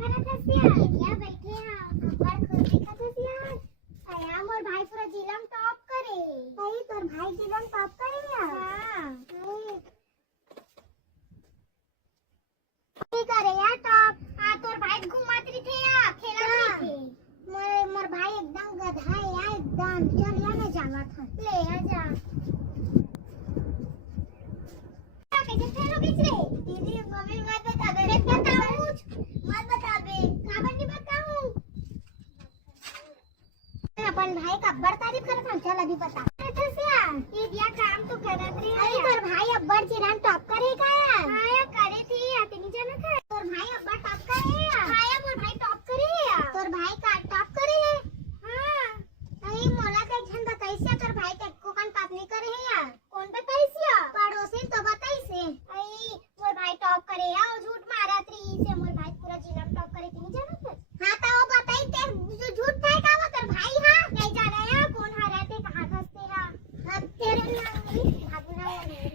करत हस यार? या बैठे हैं अखबार खोल देखत हस यार? आया मोर भाई पूरा जिला में टॉप करे। भाई तोर भाई जिला में टॉप करे यार? हां ठीक करे यार टॉप। हां तोर भाई घुमात रही थे या खेलत रही थे? मोर भाई एकदम गधा है यार एकदम। चल या मैं जावा था ले आ जा। कैसे खेलोगे रे? दीदी मम्मी मत बता दे। मैं बताऊं मत बता बे। काबर नहीं बताऊं? अपन भाई का अब्बर तारीफ करत हम। चल अभी बता ये दिया काम तो करत रही। अरे तोर भाई अब्बर चिरान टॉप करे का यार? हां यार करे थी या तेनी जाना था। तोर भाई अब्बर टॉप करे यार? हां यार मोर भाई टॉप करे यार। तोर भाई का टॉप करे है? हां अरे मोला तो एक जन बताइसिया तोर भाई के को कन टॉप नहीं करे है यार। कौन बताइसिया? पड़ोसी तो बताइसे। आई मोर भाई टॉप करे या और झूठ मारत रही से। मोर भाई पूरा जिला में टॉप करे तेनी जाना था। हां तो वो बताई ते जो झूठ था का वो तोर भाई हां नहीं जाना या कौन हराते कहां धसते हा। अब तेरे नाम भागना है।